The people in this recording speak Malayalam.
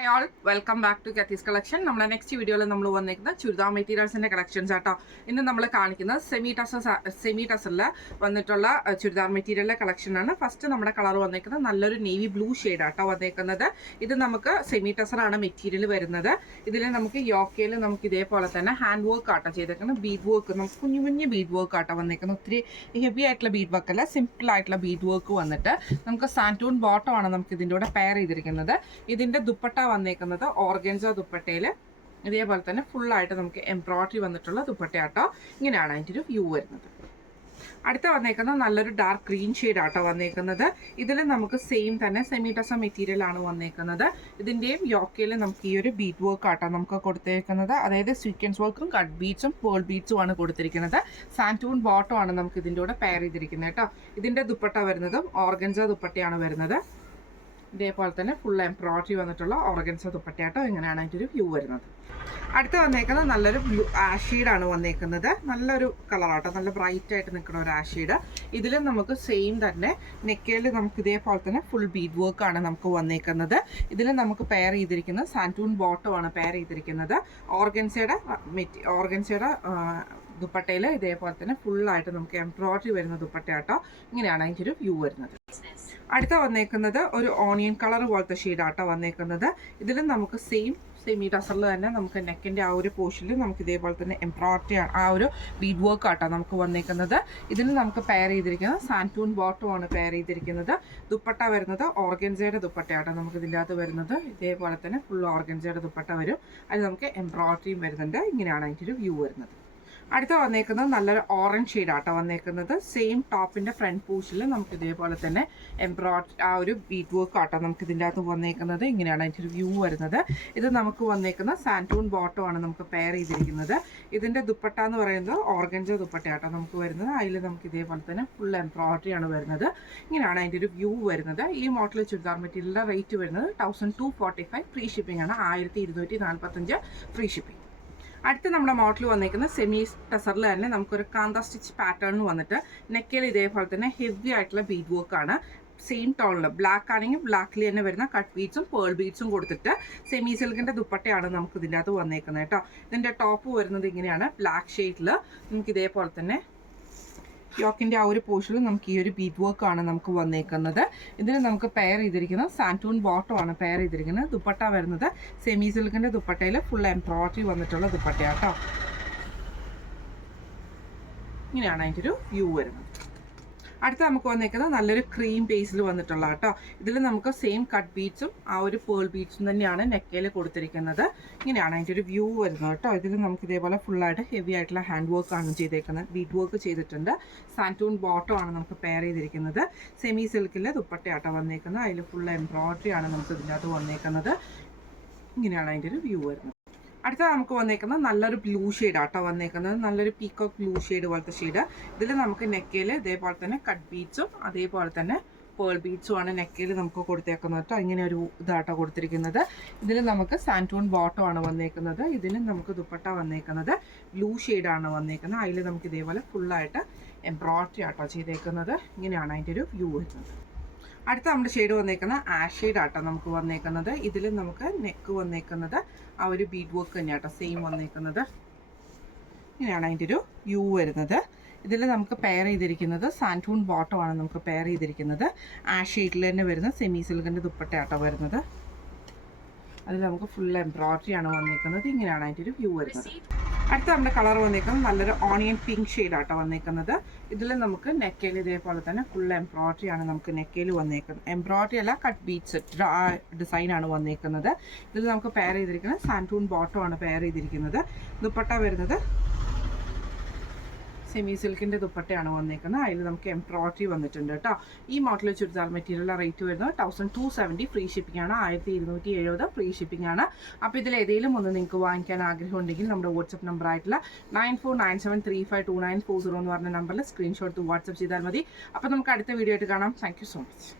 Hi all, welcome back to Kathy's collection. നമ്മുടെ നെക്സ്റ്റ് വീഡിയോയിൽ നമ്മൾ വന്നിരിക്കുന്നത് ചുരിദാർ മെറ്റീരിയൽസിന്റെ കളക്ഷൻസ് ആട്ടോ. ഇന്ന് നമ്മൾ കാണിക്കുന്നത് സെമി ടസറിൽ വന്നിട്ടുള്ള ചുരിദാർ മെറ്റീരിയലിലെ കളക്ഷനാണ്. ഫസ്റ്റ് നമ്മുടെ കളർ വന്നിരിക്കുന്നത് നല്ലൊരു നേവി ബ്ലൂ ഷെയ്ഡ് ആട്ടോ വന്നിരിക്കുന്നത്. ഇത് നമുക്ക് സെമി ടസറാണ് മെറ്റീരിയൽ വരുന്നത്. ഇതിൽ നമുക്ക് യോക്കയിൽ നമുക്ക് ഇതേപോലെ തന്നെ ഹാൻഡ് വർക്ക് ആട്ടോ ചെയ്തേക്കുന്നത്. ബീഡ് വർക്ക് നമുക്ക് കുഞ്ഞു കുഞ്ഞു ബീഡ് വർക്ക് ആട്ടോ വന്നിരിക്കുന്നത്. ഒത്തിരി ഹെവി ആയിട്ടുള്ള ബീഡ് വർക്ക് അല്ല, സിമ്പിൾ ആയിട്ടുള്ള ബീഡ് വർക്ക് വന്നിട്ട് നമുക്ക് സാൻറ്റൂൺ ബോട്ടം ആണ് നമുക്ക് ഇതിൻ്റെ കൂടെ പെയർ ചെയ്തിരിക്കുന്നത്. ഇതിൻ്റെ ദുപ്പട്ട വന്നേക്കുന്നത് ഓർഗൻസ ദുപ്പട്ടയിൽ ഇതേപോലെ തന്നെ ഫുള്ളായിട്ട് നമുക്ക് എംബ്രോയിഡറി വന്നിട്ടുള്ള ദുപ്പട്ടയാട്ടോ. ഇങ്ങനെയാണ് അതിൻ്റെ ഒരു വ്യൂ വരുന്നത്. അടുത്ത വന്നേക്കുന്നത് നല്ലൊരു ഡാർക്ക് ഗ്രീൻ ഷെയ്ഡ് ആട്ടോ വന്നേക്കുന്നത്. ഇതിൽ നമുക്ക് സെയിം തന്നെ സെമി ടസർ മെറ്റീരിയൽ ആണ് വന്നേക്കുന്നത്. ഇതിൻ്റെയും യോക്കയിൽ നമുക്ക് ഈ ഒരു ബീഡ് വർക്ക് ആട്ടോ നമുക്ക് കൊടുത്തിരിക്കുന്നത്. അതായത് സ്വീക്വൻസ് വർക്കും കട്ട് ബീഡ്സും പേൾ ബീഡ്സും ആണ് കൊടുത്തിരിക്കുന്നത്. സാൻറ്റൂൺ ബോട്ടം ആണ് നമുക്ക് ഇതിൻ്റെ കൂടെ പെയർ ചെയ്തിരിക്കുന്നത് കേട്ടോ. ഇതിൻ്റെ ദുപ്പട്ട വരുന്നതും ഓർഗൻസ ദുപ്പട്ടയാണ് വരുന്നത്. ഇതേപോലെ തന്നെ ഫുൾ എംബ്രോയിഡറി വന്നിട്ടുള്ള ഓർഗൻസ ദുപ്പട്ടയാട്ടോ. ഇങ്ങനെയാണ് അതിൻ്റെ ഒരു വ്യൂ വരുന്നത്. അടുത്ത് വന്നേക്കുന്നത് നല്ലൊരു ബ്ലൂ ആഷ് ഷെയ്ഡാണ് വന്നേക്കുന്നത്. നല്ലൊരു കളറാട്ടോ, നല്ല ബ്രൈറ്റ് ആയിട്ട് നിൽക്കുന്ന ഒരു ആഷ് ഷെയ്ഡ്. ഇതിൽ നമുക്ക് സെയിം തന്നെ നെക്കയിൽ നമുക്ക് ഇതേപോലെ തന്നെ ഫുൾ ബീഡ് വർക്ക് ആണ് നമുക്ക് വന്നേക്കുന്നത്. ഇതിൽ നമുക്ക് പെയർ ചെയ്തിരിക്കുന്നത് സാൻറ്റൂൺ ബോട്ടം ആണ് പെയർ ചെയ്തിരിക്കുന്നത്. ഓർഗൻസയുടെ ദുപ്പട്ടയിൽ ഇതേപോലെ തന്നെ ഫുള്ളായിട്ട് നമുക്ക് എംബ്രോയിഡറി വരുന്ന ദുപ്പട്ടയാട്ടോ. ഇങ്ങനെയാണ് അതിൻ്റെ ഒരു വ്യൂ വരുന്നത്. അടുത്ത വന്നേക്കുന്നത് ഒരു ഓണിയൻ കളർ പോലത്തെ ഷെയ്ഡാട്ടോ വന്നേക്കുന്നത്. ഇതിലും നമുക്ക് സെമി ടസറിൽ തന്നെ നമുക്ക് നെക്കിൻ്റെ ആ ഒരു പോർഷനിൽ നമുക്ക് ഇതേപോലെ തന്നെ എംബ്രോയിഡറി ആ ഒരു ബീഡ് വർക്ക് ആട്ടോ നമുക്ക് വന്നേക്കുന്നത്. ഇതിൽ നമുക്ക് പെയർ ചെയ്തിരിക്കുന്നത് സാൻറ്റൂൺ ബോട്ടം ആണ് പെയർ ചെയ്തിരിക്കുന്നത്. ദുപ്പട്ട വരുന്നത് ഓർഗൻസയുടെ ദുപ്പട്ടയാട്ടോ നമുക്ക് ഇതിൻ്റെ അകത്ത് വരുന്നത്. ഇതേപോലെ തന്നെ ഫുൾ ഓർഗൻസയുടെ ദുപ്പട്ട വരും. അതിൽ നമുക്ക് എംബ്രോയിഡറിയും വരുന്നുണ്ട്. ഇങ്ങനെയാണ് അതിൻ്റെ ഒരു വ്യൂ വരുന്നത്. അടുത്ത വന്നേക്കുന്നത് നല്ലൊരു ഓറഞ്ച് ഷെയ്ഡാട്ടോ വന്നേക്കുന്നത്. സെയിം ടോപ്പിൻ്റെ ഫ്രണ്ട് പോർഷനിൽ നമുക്ക് ഇതേപോലെ തന്നെ എംബ്രോയിഡറി ആ ഒരു ബീഡ് വർക്ക് ആട്ടോ നമുക്ക് ഇതിൻ്റെ അകത്ത് വന്നേക്കുന്നത്. ഇങ്ങനെയാണ് അതിൻ്റെ ഒരു വ്യൂ വരുന്നത്. ഇത് നമുക്ക് വന്നേക്കുന്ന സാൻറ്റൂൺ ബോട്ടം ആണ് നമുക്ക് പെയർ ചെയ്തിരിക്കുന്നത്. ഇതിൻ്റെ ദുപ്പട്ട എന്ന് പറയുന്നത് ഓർഗൻസ ദുപ്പട്ടയാട്ടോ നമുക്ക് വരുന്നത്. അതിൽ നമുക്ക് ഇതേപോലെ തന്നെ ഫുൾ എംബ്രോയിഡറി ആണ് വരുന്നത്. ഇങ്ങനെയാണ് അതിൻ്റെ ഒരു വ്യൂ വരുന്നത്. ഈ മോഡൽ ചുരിദാർ മെറ്റീരിയലിൻ്റെ റേറ്റ് വരുന്നത് 1245. ഫ്രീ ഷിപ്പിംഗ് ആണ്. 1245 ഫ്രീ ഷിപ്പിംഗ്. അടുത്ത് നമ്മുടെ മോഡൽ വന്നിരിക്കുന്നത് സെമി ടസറിൽ തന്നെ നമുക്കൊരു കാന്ത സ്റ്റിച്ച് പാറ്റേൺ വന്നിട്ട് നെക്കിൽ ഇതേപോലെ തന്നെ ഹെവി ആയിട്ടുള്ള ബീഡ് വർക്കാണ്. സെയിം ടോണിൽ ബ്ലാക്ക് ആണെങ്കിൽ ബ്ലാക്കിൽ തന്നെ വരുന്ന കട്ട് ബീഡ്സും പേൾ ബീഡ്സും കൊടുത്തിട്ട് സെമി സിൽക്കിൻ്റെ ദുപ്പട്ടയാണ് നമുക്ക് ഇതിൻ്റെ അകത്ത് വന്നേക്കുന്നത് കേട്ടോ. ഇതിൻ്റെ ടോപ്പ് വരുന്നത് ഇങ്ങനെയാണ് ബ്ലാക്ക് ഷെയ്ഡിൽ. നമുക്ക് ഇതേപോലെ തന്നെ യോക്കിൻ്റെ ആ ഒരു പോർഷനിൽ നമുക്ക് ഈ ഒരു ബീഡ് വർക്ക് ആണ് നമുക്ക് വന്നേക്കുന്നത്. ഇതിന് നമുക്ക് പെയർ ചെയ്തിരിക്കുന്നത് സാൻറ്റൂൺ ബോട്ടം ആണ് പെയർ ചെയ്തിരിക്കുന്നത്. ദുപ്പട്ട വരുന്നത് സെമി സിൽക്കിൻ്റെ ദുപ്പട്ടയിൽ ഫുൾ എംബ്രോയിഡറി വന്നിട്ടുള്ള ദുപ്പട്ടയാട്ടോ. ഇങ്ങനെയാണ് അതിൻ്റെ ഒരു വ്യൂ വരുന്നത്. അടുത്ത നമുക്ക് വന്നേക്കുന്നത് നല്ലൊരു ക്രീം ബേസിൽ വന്നിട്ടുള്ള കേട്ടോ. ഇതിൽ നമുക്ക് സെയിം കട്ട് ബീഡ്സും ആ ഒരു പേൾ ബീഡ്സും തന്നെയാണ് നെക്കയിൽ കൊടുത്തിരിക്കുന്നത്. ഇങ്ങനെയാണ് അതിൻ്റെ ഒരു വ്യൂ വരുന്നത് കേട്ടോ. ഇതിൽ നമുക്ക് ഇതേപോലെ ഫുള്ളായിട്ട് ഹെവി ആയിട്ടുള്ള ഹാൻഡ് വർക്ക് ആണ് ചെയ്തേക്കുന്നത്. ബീഡ് വർക്ക് ചെയ്തിട്ടുണ്ട്. സാൻറ്റൂൺ ബോട്ടം ആണ് നമുക്ക് പെയർ ചെയ്തിരിക്കുന്നത്. സെമി സിൽക്കിലെ ദുപ്പട്ടയാട്ടോ വന്നേക്കുന്നത്. അതിൽ ഫുൾ എംബ്രോയിഡറി ആണ് നമുക്ക് ഇതിനകത്ത് വന്നേക്കുന്നത്. ഇങ്ങനെയാണ് അതിൻ്റെ ഒരു വ്യൂ വരുന്നത്. അടുത്ത നമുക്ക് വന്നേക്കുന്നത് നല്ലൊരു ബ്ലൂ ഷെയ്ഡ് ആട്ടോ വന്നേക്കുന്നത്. നല്ലൊരു പീക്കോക്ക് ബ്ലൂ ഷെയ്ഡ് പോലത്തെ ഷെയ്ഡ്. ഇതിൽ നമുക്ക് നെക്കയിൽ ഇതേപോലെ തന്നെ കട്ട് ബീഡ്സും അതേപോലെ തന്നെ പേൾ ബീഡ്സും ആണ് നെക്കയിൽ നമുക്ക് കൊടുത്തേക്കുന്നത് കേട്ടോ. ഇങ്ങനെ ഒരു ഇതാട്ടോ കൊടുത്തിരിക്കുന്നത്. ഇതിൽ നമുക്ക് സാൻറ്റൂൺ ബോട്ടം ആണ് വന്നേക്കുന്നത്. ഇതിന് നമുക്ക് ദുപ്പട്ട വന്നേക്കുന്നത് ബ്ലൂ ഷെയ്ഡാണ് വന്നേക്കുന്നത്. അതിൽ നമുക്ക് ഇതേപോലെ ഫുള്ളായിട്ട് എംബ്രോയിഡറി ആട്ടോ ചെയ്തേക്കുന്നത്. ഇങ്ങനെയാണ് അതിൻ്റെ ഒരു വ്യൂ വരുന്നത്. അടുത്ത നമ്മുടെ ഷെയ്ഡ് വന്നേക്കുന്നത് ആഷ് ഷെയ്ഡ് ആട്ടോ നമുക്ക് വന്നേക്കുന്നത്. ഇതിൽ നമുക്ക് നെക്ക് വന്നേക്കുന്നത് ആ ഒരു ബീഡ് വർക്ക് തന്നെയാട്ടോ സെയിം വന്നേക്കുന്നത്. ഇങ്ങനെയാണ് അതിൻ്റെ ഒരു വ്യൂ വരുന്നത്. ഇതിൽ നമുക്ക് പെയർ ചെയ്തിരിക്കുന്നത് സാൻറ്റൂൺ ബോട്ടം ആണ് നമുക്ക് പെയർ ചെയ്തിരിക്കുന്നത്. ആഷ് ഷെയ്ഡിൽ തന്നെ വരുന്ന സെമി സിൽക്കിൻ്റെ ദുപ്പട്ടയാട്ടോ വരുന്നത്. അതിൽ നമുക്ക് ഫുൾ എംബ്രോയിഡറി ആണ് വന്നേക്കുന്നത്. ഇങ്ങനെയാണ് അതിൻ്റെ ഒരു വ്യൂ വരുന്നത്. അടുത്ത നമ്മുടെ കളർ വന്നേക്കുന്നത് നല്ലൊരു ഓണിയൻ പിങ്ക് ഷെയ്ഡാട്ടോ വന്നേക്കുന്നത്. ഇതിൽ നമുക്ക് നെക്കയിൽ ഇതേപോലെ തന്നെ ഫുൾ എംബ്രോയിഡറി ആണ് നമുക്ക് നെക്കയിൽ വന്നേക്കുന്നത്. എംബ്രോയിഡറി അല്ല, കട്ട് ബീഡ്സ് ഡിസൈനാണ് വന്നേക്കുന്നത്. ഇതിൽ നമുക്ക് പെയർ ചെയ്തിരിക്കുന്നത് സാൻറ്റൂൺ ബോട്ടം ആണ് പെയർ ചെയ്തിരിക്കുന്നത്. ദുപ്പട്ട വരുന്നത് സെമി സിൽക്കിൻ്റെ ദുപ്പട്ടയാണ് വന്നേക്കുന്നത്. അതിൽ നമുക്ക് എംബ്രോയിഡറി വന്നിട്ടുണ്ട് കേട്ടോ. ഈ മോഡൽ ചുരിദാർ മെറ്റീരിയലിൻ്റെ റേറ്റ് വരുന്നത് 1270. ഫ്രീ ഷിപ്പിംഗ് ആണ്. 1270 ഫ്രീ ഷിപ്പിംഗ് ആണ്. അപ്പോൾ ഇതിൽ ഏതെങ്കിലും ഒന്ന് നിങ്ങൾക്ക് വാങ്ങിക്കാൻ ആഗ്രഹമുണ്ടെങ്കിൽ നമ്മുടെ വാട്സപ്പ് നമ്പർ ആയിട്ടുള്ള 9497352940 എന്ന് പറഞ്ഞ നമ്പറിൽ സ്ക്രീൻഷോട്ട് വാട്സപ്പ് ചെയ്താൽ മതി. അപ്പോൾ നമുക്ക് അടുത്ത വീഡിയോ ആയിട്ട് കാണാം. Thank you so much.